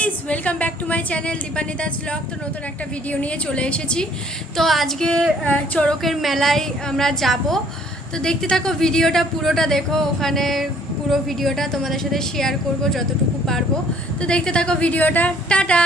Guys welcome back to my channel Dipanita's blog. তো নতুন একটা ভিডিও নিয়ে চলে এসেছি। তো আজকে চড়কের মেলায় আমরা যাব। তো দেখতে থাকো ভিডিওটা, পুরোটা দেখো। ওখানে পুরো ভিডিওটা তোমাদের সাথে শেয়ার করব যতটুকু পারবো। তো দেখতে থাকো ভিডিওটা। টাটা।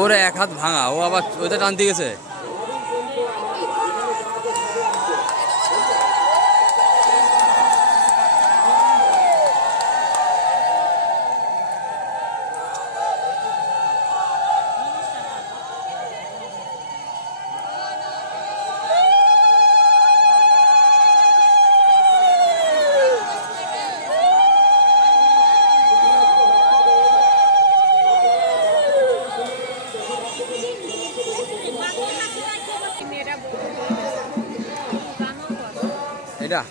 ওর এক হাত ভাঙা, ও আবার ওইটা টানতে গেছে। এটা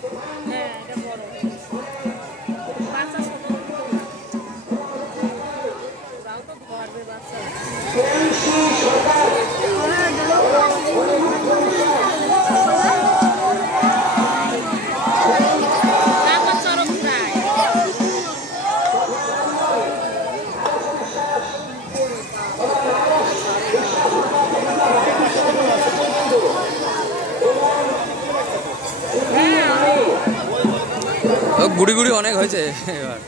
গুড়ি গুড়ি অনেক হয়েছে এবার।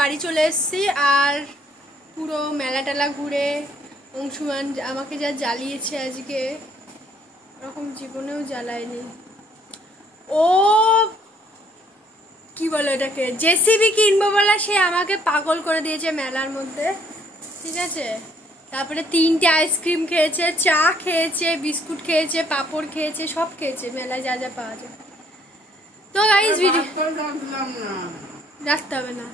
বাড়ি চলে এসেছি। আর পুরো মেলা টেলা ঘুরে অংশুমান আমাকে যা জ্বালিয়েছে আজকে, ওরকম জীবনেও জ্বালায়নি। ও কি বলে এটাকে, জেসিবি কিনবো বলে সে আমাকে পাগল করে দিয়েছে মেলার মধ্যে, ঠিক আছে। তারপরে 3টে আইসক্রিম খেয়েছে, চা খেয়েছে, বিস্কুট খেয়েছে, পাপড় খেয়েছে, সব খেয়েছে মেলায় যা যা পাওয়া যায়। তো গাইস ভিডিও রাখতে হবে না।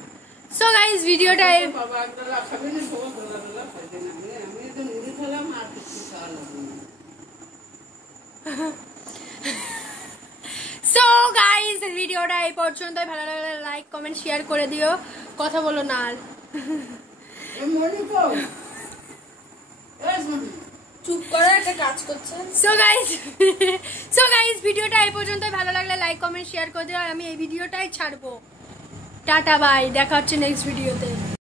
সো গাইস ভিডিওটা সো গাইস ভিডিওটা এই পর্যন্তই। ভালো লাগলে লাইক কমেন্ট শেয়ার করে দিও। কথা বলো না আর, চুপ করে একটা কাজ করছে। সো গাইস ভিডিওটা এই পর্যন্তই। ভালো লাগলে লাইক কমেন্ট শেয়ার করে দিও। আর আমি এই ভিডিওটাই ছাড়বো। টাটা বাই, দেখা হচ্ছে নেক্সট ভিডিওতে।